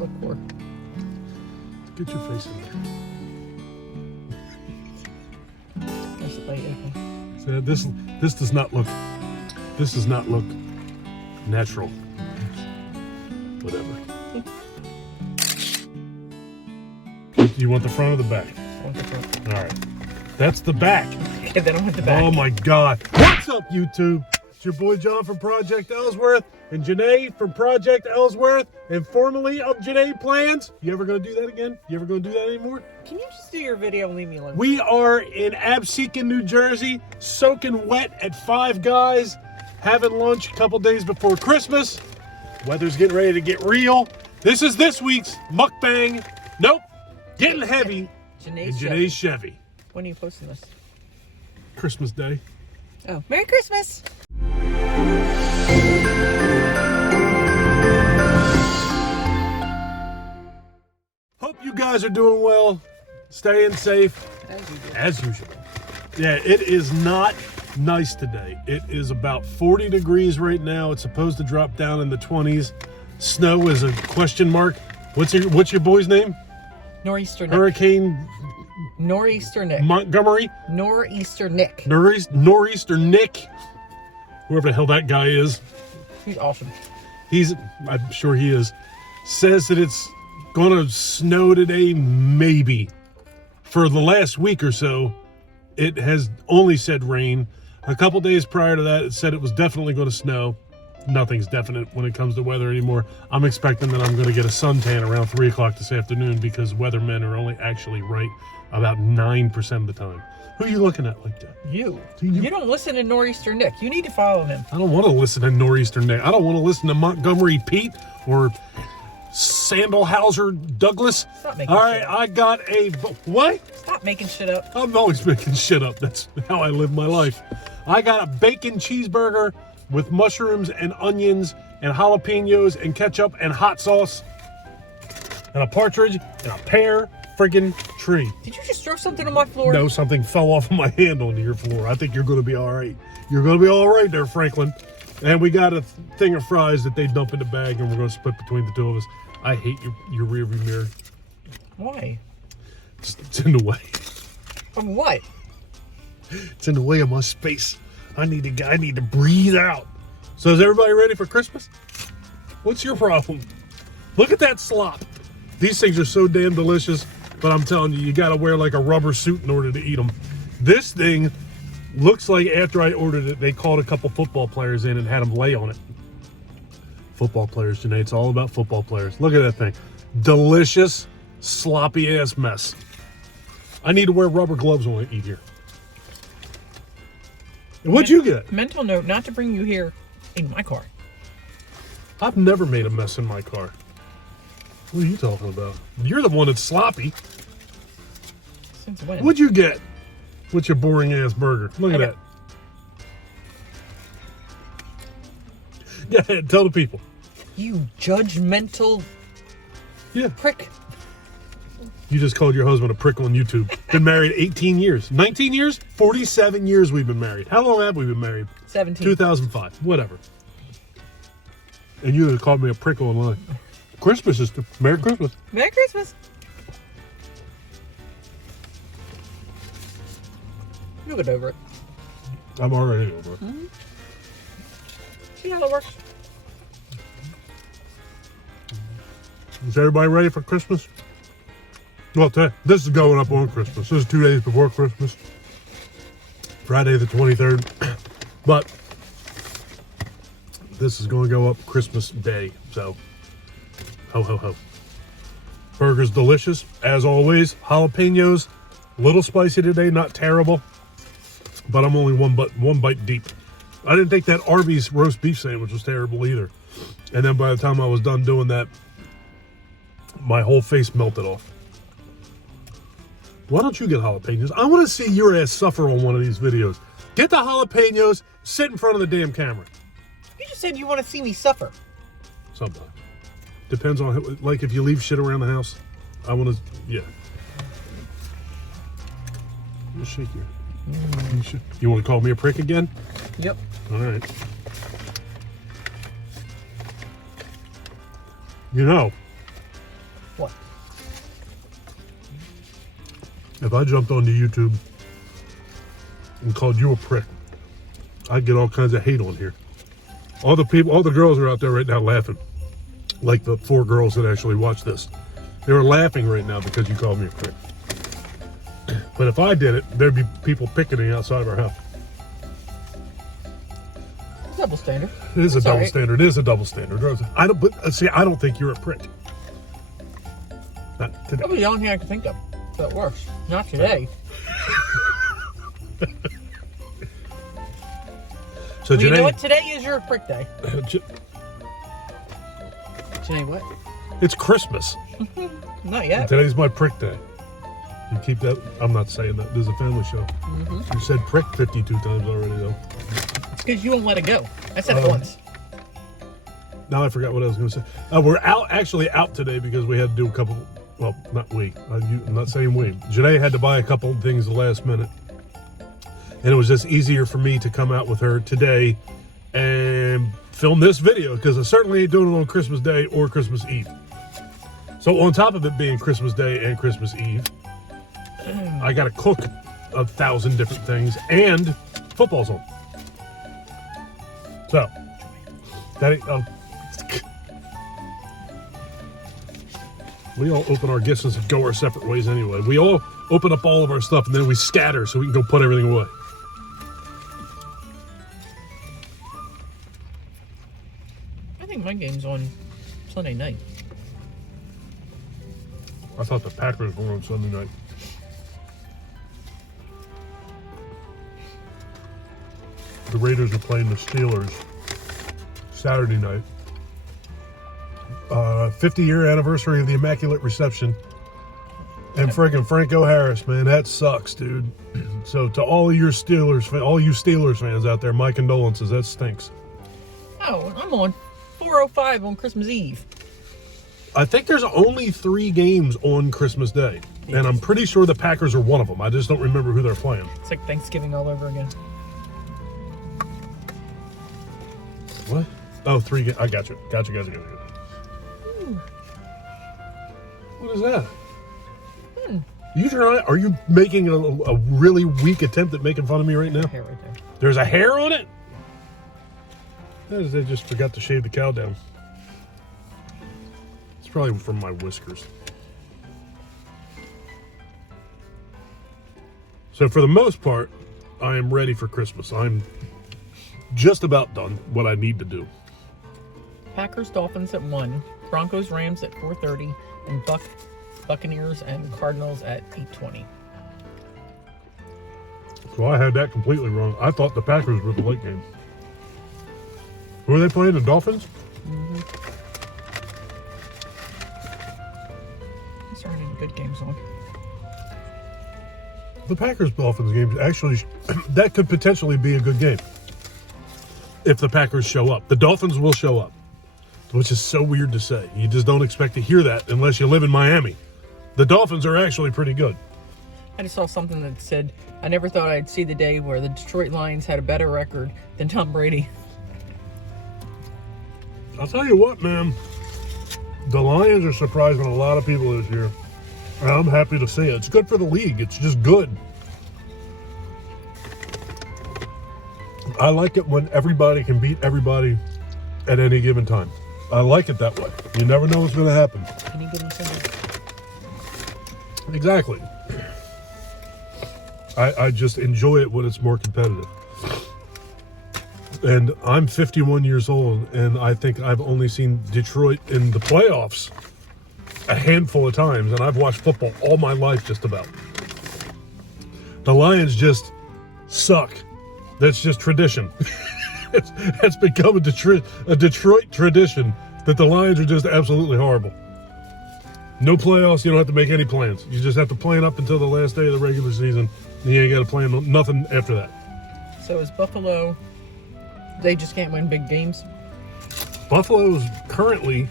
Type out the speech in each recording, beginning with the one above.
look for? Get your face in there. There's the light open. So this does not look. This does not look natural. Whatever. You want the front or the back? I want the front. All right. That's the back. Okay, then I want the back. Oh my God. What's up, YouTube? It's your boy John from Project Ellsworth and Janae from Project Ellsworth and formerly of Janae Plans. You ever gonna do that again? You ever gonna do that anymore? Can you just do your video and leave me alone? We are in Absecon, New Jersey, soaking wet at Fie Guys, having lunch a couple days before Christmas. Weather's getting ready to get real. This is this week's mukbang. Nope. Getting heavy in Janae's Chevy. When are you posting this? Christmas Day. Oh, Merry Christmas! Hope you guys are doing well, staying safe, as usual. Yeah, it is not nice today. It is about 40 degrees right now. It's supposed to drop down in the 20s. Snow is a question mark. What's your boy's name? Nor'easter Nick. Hurricane Nor'easter Nick. Montgomery? Nor'easter Nick. Nor'easter Nick. Whoever the hell that guy is. He's awesome. I'm sure he is. Says that it's gonna snow today, maybe. For the last week or so, it has only said rain. A couple days prior to that, it said it was definitely gonna snow. Nothing's definite when it comes to weather anymore. I'm expecting that I'm gonna get a suntan around 3 o'clock this afternoon because weathermen are only actually right about 9% of the time. Who are you looking at like that? You don't listen to Nor'easter Nick. You need to follow him. I don't want to listen to Nor'easter Nick. I don't want to listen to Montgomery Pete or Sandelhauser Douglas. Stop making All right, shit up. I got a... What? Stop making shit up. I'm always making shit up. That's how I live my life. I got a bacon cheeseburger with mushrooms and onions and jalapenos and ketchup and hot sauce and a partridge and a pear friggin' tree. Did you just throw something on my floor? No, something fell off of my hand onto your floor. I think you're going to be all right. You're going to be all right there, Franklin. And we got a thing of fries that they dump in the bag, and we're going to split between the two of us. I hate your rear view mirror. Why? It's in the way. Of what? It's in the way of my space. I need to breathe out. So is everybody ready for Christmas? What's your problem? Look at that slop. These things are so damn delicious, but I'm telling you, you got to wear like a rubber suit in order to eat them. This thing looks like after I ordered it, they called a couple football players in and had them lay on it. Football players, Janae. It's all about football players. Look at that thing. Delicious, sloppy ass mess. I need to wear rubber gloves when I eat here. What'd you get? Mental note, not to bring you here in my car. I've never made a mess in my car. What are you talking about? You're the one that's sloppy. Since when? What'd you get? What's your boring ass burger? Look at that. Yeah, tell the people. You judgmental prick. You just called your husband a prick on YouTube. Been married 18 years. 19 years? 47 years we've been married. How long have we been married? 17. 2005. Whatever. And you just called me a prick online. Christmas is... Merry Christmas. Merry Christmas. You'll get over it. I'm already over it. Mm-hmm. See how it works? Is everybody ready for Christmas? Well, this is going up on Christmas. This is 2 days before Christmas. Friday the 23rd. But this is going to go up Christmas Day. So, ho, ho, ho. Burger's delicious, as always. Jalapenos, a little spicy today, not terrible. But I'm only one bite deep. I didn't think that Arby's roast beef sandwich was terrible either. And then by the time I was done doing that, my whole face melted off. Why don't you get jalapenos? I want to see your ass suffer on one of these videos. Get the jalapenos, sit in front of the damn camera. You just said you want to see me suffer. Sometimes. Depends on, like, if you leave shit around the house. I want to, yeah. Just shake your... You want to call me a prick again? Yep. All right. You know, If I jumped onto YouTube and called you a prick, I'd get all kinds of hate on here. All the girls are out there right now laughing. Like the 4 girls that actually watch this. They were laughing right now because you called me a prick. But if I did it, there'd be people picketing outside of our house. Double standard. It is a double right. standard. It is a double standard. I don't think you're a prick. Not today. Probably the only thing I can think of that works. Not today. So Well, you know Janae, what? Today is your prick day. Today what? it's Christmas. Not yet. Today's my prick day. You keep that. I'm not saying that. This is a family show. Mm-hmm. You said prick 52 times already, though. It's because you won't let it go. I said it once. Now I forgot what I was going to say. We're actually out today because we had to do a couple. Well, not we. I'm not saying we. Janae had to buy a couple of things the last minute. And it was just easier for me to come out with her today and film this video because I certainly ain't doing it on Christmas Day or Christmas Eve. So on top of it being Christmas Day and Christmas Eve, I got to cook 1,000 different things and football's on. So, we all open our gifts and go our separate ways anyway. We all open up all of our stuff and then we scatter so we can go put everything away. I think my game's on Sunday night. I thought the Packers were on Sunday night. The Raiders are playing the Steelers Saturday night. 50-year anniversary of the Immaculate Reception. And friggin' Franco Harris, man, that sucks, dude. So to all you Steelers fans out there, my condolences. That stinks. Oh, I'm on 4:05 on Christmas Eve. I think there's only 3 games on Christmas Day. And I'm pretty sure the Packers are one of them. I just don't remember who they're playing. It's like Thanksgiving all over again. What? Oh, 3 games. I got you. Gotcha. What is that? Are you making a really weak attempt at making fun of me right now? Hair right there. There's a hair on it? They just forgot to shave the cow down. It's probably from my whiskers. So for the most part, I am ready for Christmas. I'm just about done what I need to do. Packers Dolphins at 1, Broncos Rams at 4:30, and Buccaneers and Cardinals at 8:20. So I had that completely wrong. I thought the Packers were the late game. Who are they playing? The Dolphins? Mm-hmm. These aren't any good games on. The Packers-Dolphins game, actually, that could potentially be a good game. If the Packers show up. The Dolphins will show up. Which is so weird to say. You just don't expect to hear that unless you live in Miami. The Dolphins are actually pretty good. I just saw something that said, I never thought I'd see the day where the Detroit Lions had a better record than Tom Brady. I'll tell you what, man. The Lions are surprising a lot of people this year. And I'm happy to see it. It's good for the league. It's just good. I like it when everybody can beat everybody at any given time. I like it that way. You never know what's going to happen. Any given Sunday. Exactly. I just enjoy it when it's more competitive. And I'm 51 years old, and I think I've only seen Detroit in the playoffs a handful of times, and I've watched football all my life just about. The Lions just suck. That's just tradition. It's become a Detroit tradition that the Lions are just absolutely horrible. No playoffs, you don't have to make any plans. You just have to plan up until the last day of the regular season, and you ain't got to plan nothing after that. So is Buffalo, they just can't win big games? Buffalo is currently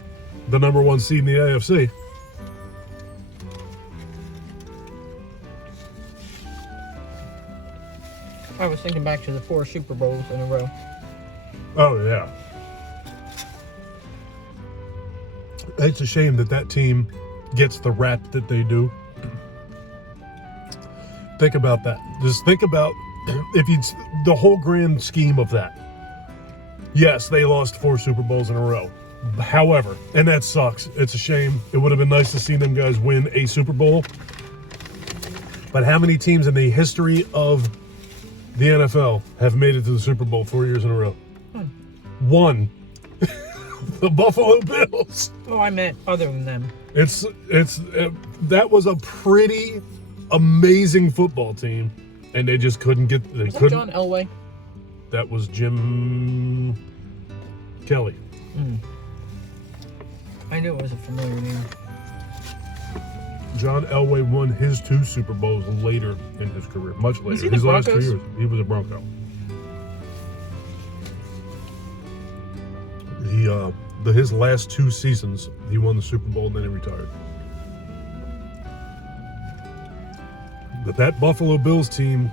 the number 1 seed in the AFC. I was thinking back to the 4 Super Bowls in a row. Oh, yeah. It's a shame that team gets the rap that they do. Think about that. Just think about the whole grand scheme of that. Yes, they lost 4 Super Bowls in a row. However, and that sucks. It's a shame. It would have been nice to see them guys win a Super Bowl. But how many teams in the history of the NFL have made it to the Super Bowl 4 years in a row? One. The Buffalo Bills. Oh, I meant other than them. That was a pretty amazing football team, and they just couldn't get. Was that John Elway? That was Jim Kelly. I knew it was a familiar name. John Elway won his 2 Super Bowls later in his career, much later. Was he his the last 2 Broncos? years, he was a Bronco. His last 2 seasons, he won the Super Bowl, and then he retired. But that Buffalo Bills team,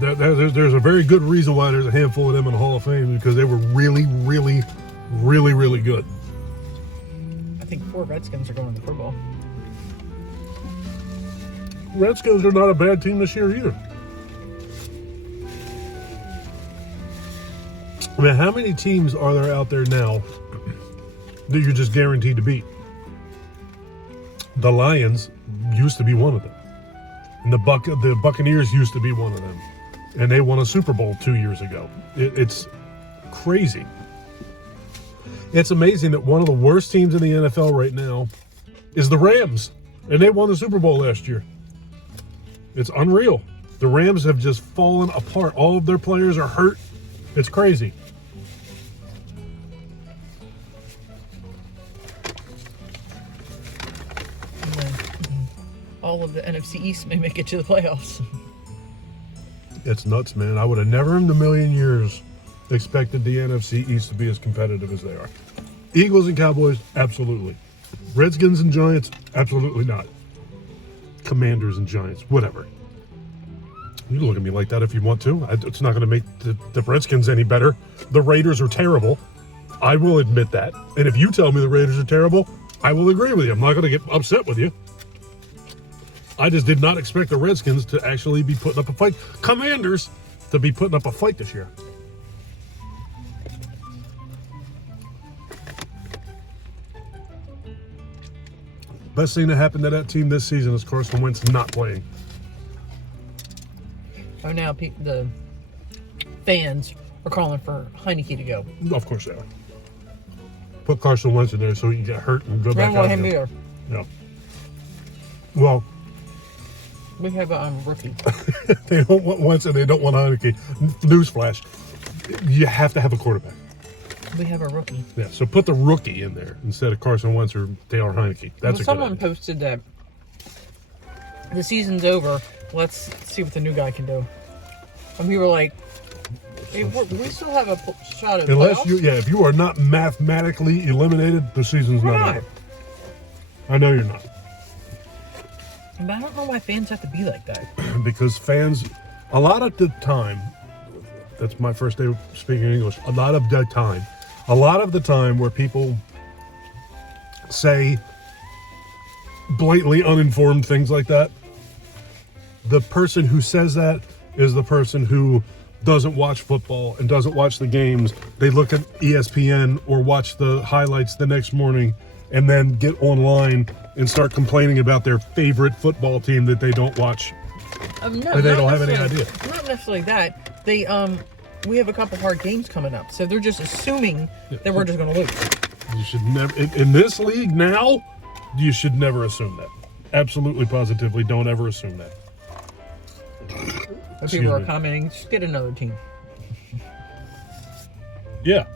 there's a very good reason why there's a handful of them in the Hall of Fame, because they were really, really, really, really good. I think 4 Redskins are going to the Pro Bowl. Redskins are not a bad team this year either. I mean, how many teams are there out there now that you're just guaranteed to beat? The Lions used to be one of them. And the Buccaneers used to be one of them. And they won a Super Bowl 2 years ago. It's crazy. It's amazing that one of the worst teams in the NFL right now is the Rams. And they won the Super Bowl last year. It's unreal. The Rams have just fallen apart. All of their players are hurt. It's crazy. And then all of the NFC East may make it to the playoffs. It's nuts, man. I would have never in a million years expected the NFC East to be as competitive as they are. Eagles and Cowboys, absolutely. Redskins and Giants, absolutely not. Commanders and Giants, whatever. You can look at me like that if you want to. It's not going to make the Redskins any better. The Raiders are terrible. I will admit that. And if you tell me the Raiders are terrible, I will agree with you. I'm not going to get upset with you. I just did not expect the Redskins to actually be putting up a fight. Commanders to be putting up a fight this year. Best thing that happened to that team this season is Carson Wentz not playing. Oh, now the fans are calling for Heineke to go. Of course they are. Put Carson Wentz in there so he can get hurt and go back Don't want out him again. either. Yeah. Well, We have a rookie. they don't want Wentz and they don't want Heineke. Newsflash. You have to have a quarterback. We have a rookie. Yeah, so put the rookie in there instead of Carson Wentz or Taylor Heineke. That's a Someone good idea. posted that the season's over. Let's see what the new guy can do. And we were like, hey, we still have a shot at playoffs. If you are not mathematically eliminated, the season's We're not not. over. I know you're not. And I don't know why fans have to be like that. Because fans, a lot of the time, that's my first day speaking English, a lot of the time where people say blatantly uninformed things like that, the person who says that is the person who doesn't watch football and doesn't watch the games. They look at ESPN or watch the highlights the next morning and then get online and start complaining about their favorite football team that they don't watch. No, and they don't have any idea. Not necessarily that. They we have a couple hard games coming up, so they're just assuming that we're just going to lose. You should never, in this league now, you should never assume that. Absolutely, positively, don't ever assume that. And people are commenting, just get another team. Yeah.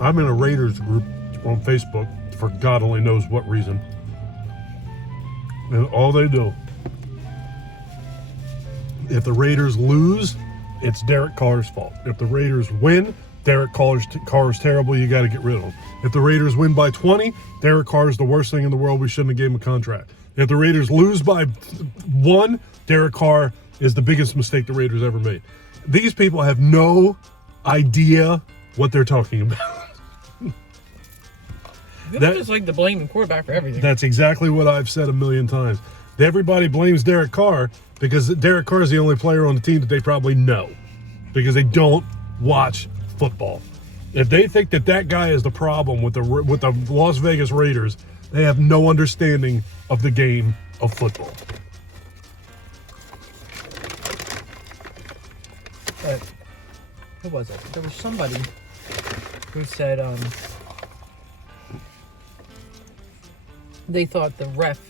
I'm in a Raiders group on Facebook for God only knows what reason. And all they do, if the Raiders lose, it's Derek Carr's fault. If the Raiders win, Derek Carr's terrible, you got to get rid of him. If the Raiders win by 20, Derek Carr's the worst thing in the world, we shouldn't have gave him a contract. If the Raiders lose by 1, Derek Carr is the biggest mistake the Raiders ever made. These people have no idea what they're talking about. People just like to blame the quarterback for everything. That's exactly what I've said a million times. Everybody blames Derek Carr because Derek Carr is the only player on the team that they probably know because they don't watch football. If they think that guy is the problem with the Las Vegas Raiders, they have no understanding of the game of football. But who was it? There was somebody who said they thought the ref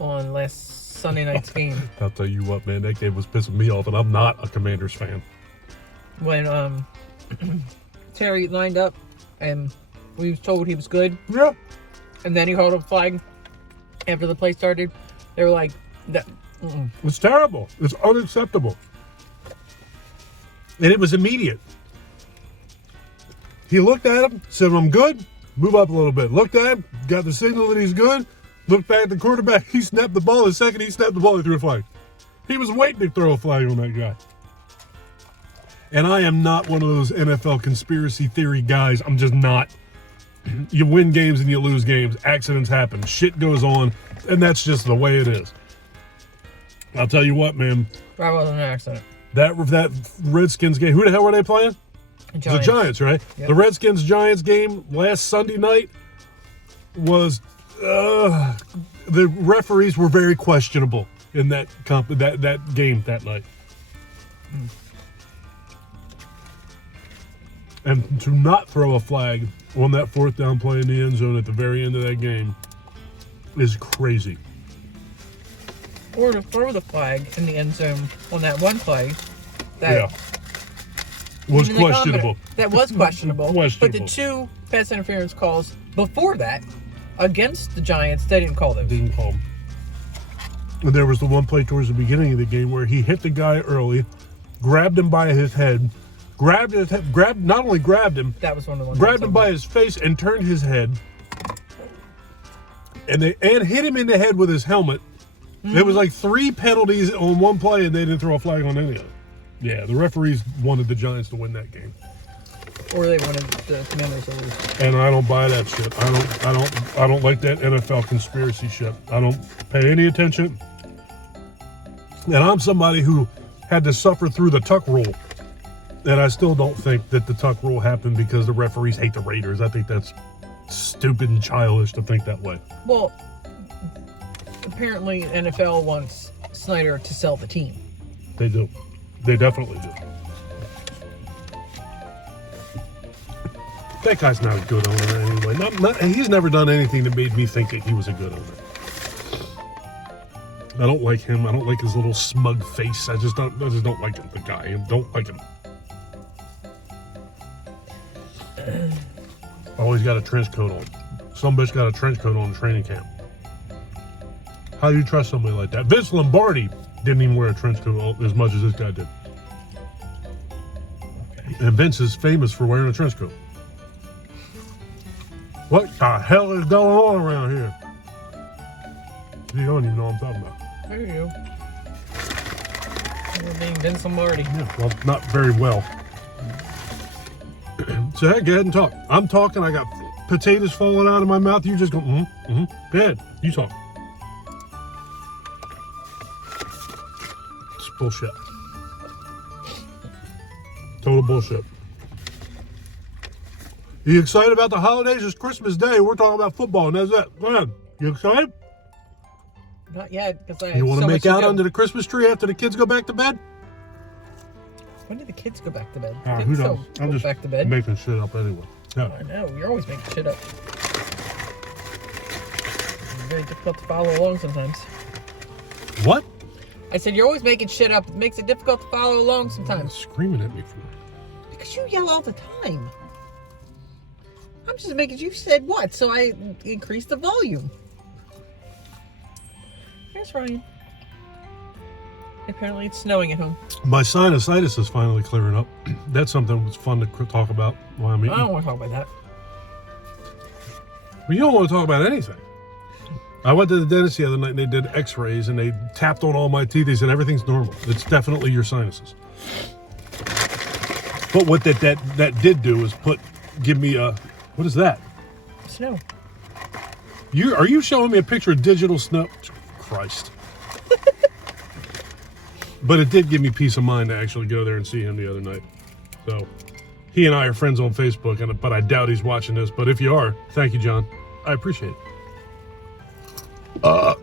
on last Sunday night's game. I'll tell you what, man, that game was pissing me off, and I'm not a Commanders fan. When Terry lined up and we was told he was good. Yeah. And then he held up a flag after the play started. They were like, that. It's terrible. It's unacceptable. And it was immediate. He looked at him, said, I'm good, move up a little bit. Looked at him, got the signal that he's good, looked back at the quarterback, he snapped the ball. The second he snapped the ball, he threw a flag. He was waiting to throw a flag on that guy. And I am not one of those NFL conspiracy theory guys. I'm just not. You win games and you lose games. Accidents happen. Shit goes on. And that's just the way it is. I'll tell you what, man. That wasn't an accident. That Redskins game, who the hell were they playing? Giants. The Giants, right? Yep. The Redskins-Giants game last Sunday night was... the referees were very questionable in that game that night. And to not throw a flag on that fourth down play in the end zone at the very end of that game is crazy. Or to throw the flag in the end zone on that one play that was questionable. That was questionable. Questionable. But the two pass interference calls before that against the Giants, they didn't call those. Didn't call them. And there was the one play towards the beginning of the game where he hit the guy early, grabbed him by his head, not only grabbed him, that was one of the ones. Grabbed him by his face and turned his head, and hit him in the head with his helmet. Mm-hmm. There was like 3 penalties on one play, and they didn't throw a flag on any of it. Yeah, the referees wanted the Giants to win that game, or they wanted the Commanders to lose. And I don't buy that shit. I don't like that NFL conspiracy shit. I don't pay any attention. And I'm somebody who had to suffer through the tuck rule. And I still don't think that the tuck rule happened because the referees hate the Raiders. I think that's stupid and childish to think that way. Well, apparently NFL wants Snyder to sell the team. They do. They definitely do. That guy's not a good owner anyway. He's never done anything that made me think that he was a good owner. I don't like him. I don't like his little smug face. I just don't like him. The guy. I don't like him. Always got a trench coat on. Some bitch got a trench coat on in training camp. How do you trust somebody like that? Vince Lombardi didn't even wear a trench coat as much as this guy did. Okay. And Vince is famous for wearing a trench coat. What the hell is going on around here? You don't even know what I'm talking about. There you go. You're being Vince Lombardi. Yeah, well, not very well. So hey, go ahead and talk. I'm talking. I got potatoes falling out of my mouth. You just go, Go ahead. You talk. It's bullshit. Total bullshit. You excited about the holidays? It's Christmas Day. We're talking about football, and that's it. Go ahead. You excited? Not yet, because You want to make out under the Christmas tree after the kids go back to bed? When did the kids go back to bed? Who knows? I'm just back to bed. making shit up anyway. Yeah. I know. You're always making shit up. It's very difficult to follow along sometimes. What? I said you're always making shit up. It makes it difficult to follow along sometimes. Screaming at me for because you yell all the time. I'm just making you said what, so I increased the volume. Here's Ryan. Apparently it's snowing at home. My sinusitis is finally clearing up. That's something that's fun to talk about while I'm eating. I don't want to talk about that. Well, you don't want to talk about anything. I went to the dentist the other night and they did x-rays and they tapped on all my teeth. They said everything's normal. It's definitely your sinuses. But what that did do is give me a, what is that? Snow. Are you showing me a picture of digital snow? Christ. But it did give me peace of mind to actually go there and see him the other night. So he and I are friends on Facebook, but I doubt he's watching this. But if you are, thank you, John. I appreciate it.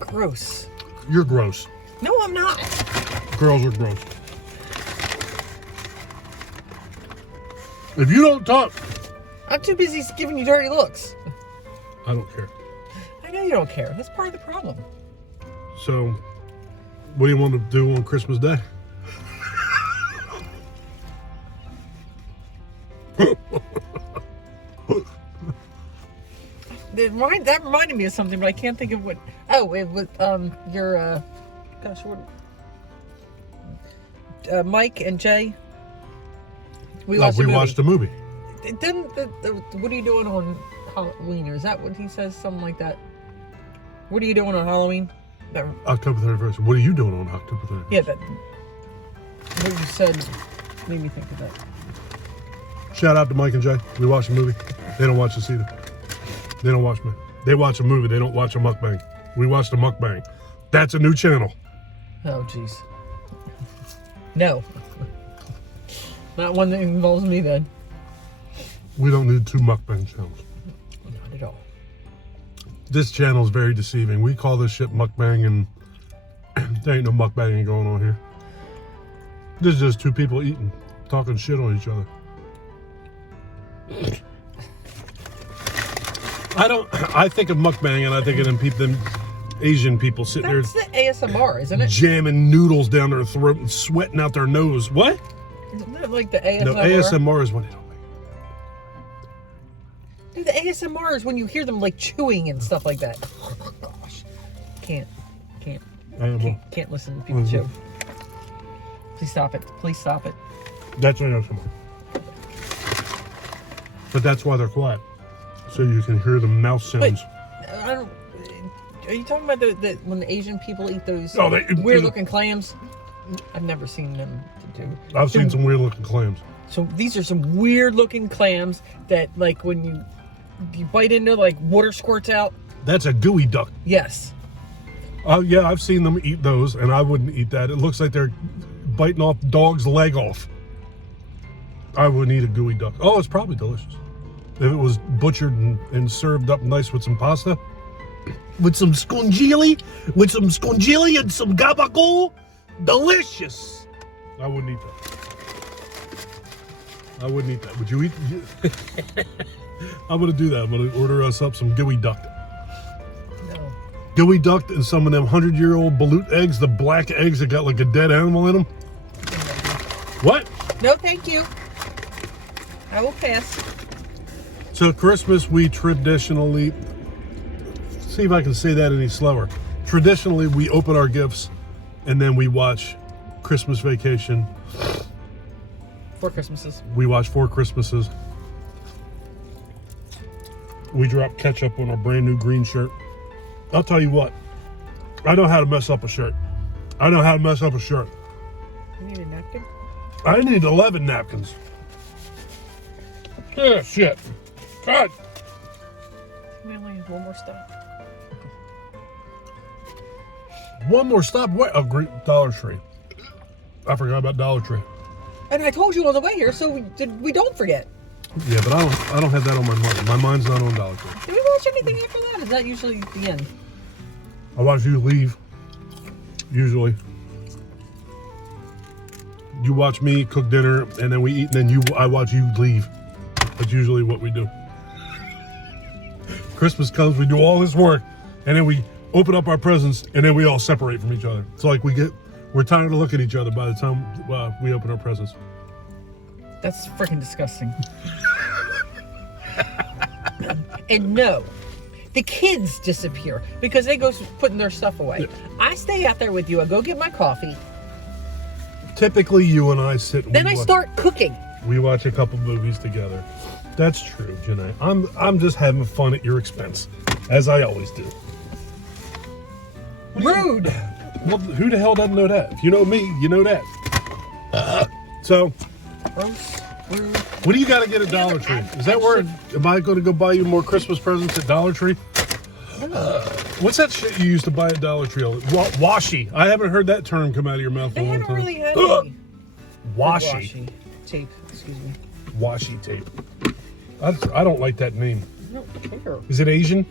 Gross. You're gross. No, I'm not. Girls are gross. If you don't talk, I'm too busy giving you dirty looks. I don't care. I know you don't care. That's part of the problem. So, what do you want to do on Christmas Day? That reminded me of something, but I can't think of what. Oh, it was your gosh, what? Mike and Jay. We watched the movie. Then what are you doing on Halloween? Or is that what he says? Something like that. What are you doing on Halloween? October 31st. What are you doing on October 31st? Yeah, what you said made me think of that. Shout out to Mike and Jay. We watched the movie. They don't watch this either. They don't watch me. They watch a movie. They don't watch a mukbang. We watched a mukbang. That's a new channel. Oh, jeez. No. Not one that involves me then. We don't need 2 mukbang channels. Not at all. This channel is very deceiving. We call this shit mukbang, and there ain't no mukbanging going on here. This is just 2 people eating, talking shit on each other. I think of mukbang, and I think of them Asian people sitting That's the ASMR, isn't it? jamming noodles down their throat and sweating out their nose. What? Isn't that like the ASMR? No, ASMR is when they don't make Dude, the ASMR is when you hear them like chewing and stuff like that. Gosh. Can't listen to people chew. Please stop it. Please stop it. That's ASMR. But that's why they're quiet. So you can hear the mouth sounds. Are you talking about the when the Asian people eat those weird looking clams? I've never seen them do. I've seen some weird looking clams. So these are some weird looking clams that like when you bite into, like water squirts out. That's a gooey duck. Yes. Oh yeah, I've seen them eat those, and I wouldn't eat that. It looks like they're biting off dog's leg off. I wouldn't eat a gooey duck. Oh, it's probably delicious. If it was butchered and served up nice with some pasta. With some scungili and some gabagool. Delicious. I wouldn't eat that. Would you eat? I'm going to do that. I'm going to order us up some gooey duck. No. Gooey duck and some of them 100-year-old balut eggs, the black eggs that got like a dead animal in them. What? No, thank you. I will pass. So Christmas, we traditionally, see if I can say that any slower. Traditionally, we open our gifts and then we watch Christmas Vacation. 4 Christmases. We watch 4 Christmases. We drop ketchup on our brand new green shirt. I'll tell you what, I know how to mess up a shirt. You need a napkin? I need 11 napkins. Yeah, shit. God. We only have one more stop. One more stop. What? Oh, great Dollar Tree. I forgot about Dollar Tree. And I told you on the way here, so we don't forget. Yeah, but I don't have that on my mind. My mind's not on Dollar Tree. Do we watch anything after that? Is that usually the end? I watch you leave. Usually. You watch me cook dinner, and then we eat, and then I watch you leave. That's usually what we do. Christmas comes, we do all this work, and then we open up our presents, and then we all separate from each other. It's like we're tired to look at each other by the time we open our presents. That's freaking disgusting. And no, the kids disappear because they go putting their stuff away. Yeah. I stay out there with you. I go get my coffee. Typically, you and I sit. Then I start cooking. We watch a couple movies together. That's true, Janae. I'm just having fun at your expense, as I always do. Rude. Well, who the hell doesn't know that? If you know me, you know that. So, gross, rude. What do you got to get at Dollar Tree? Is that where? Am I going to go buy you more Christmas presents at Dollar Tree? What's that shit you used to buy at Dollar Tree? Washi. I haven't heard that term come out of your mouth in They a long haven't time. really had any Washi. tape. Excuse me. Washi tape. I don't like that name. I don't care. Is it Asian?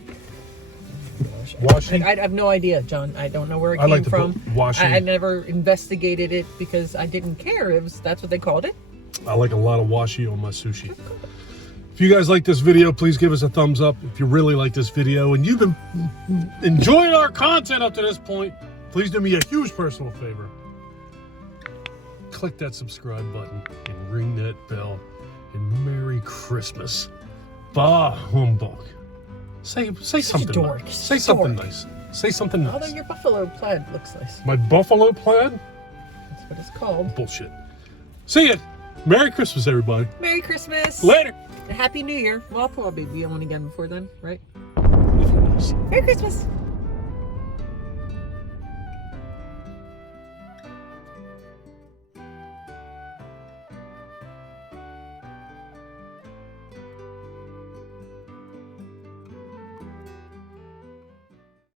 Washi? I have no idea, John. I don't know where it I came like to from. put washi. I never investigated it because I didn't care. That's what they called it. I like a lot of washi on my sushi. If you guys like this video, please give us a thumbs up. If you really like this video and you've been enjoying our content up to this point, please do me a huge personal favor. Click that subscribe button and ring that bell. And Merry Christmas. Bah humbug. Say something dork. nice. Say something nice. Say something Although nice. your buffalo plaid looks nice. My buffalo plaid? That's what it's called. Bullshit. See ya. Merry Christmas, everybody. Merry Christmas. Later. And Happy New Year. Well, I'll probably be on again before then, right? Merry Christmas.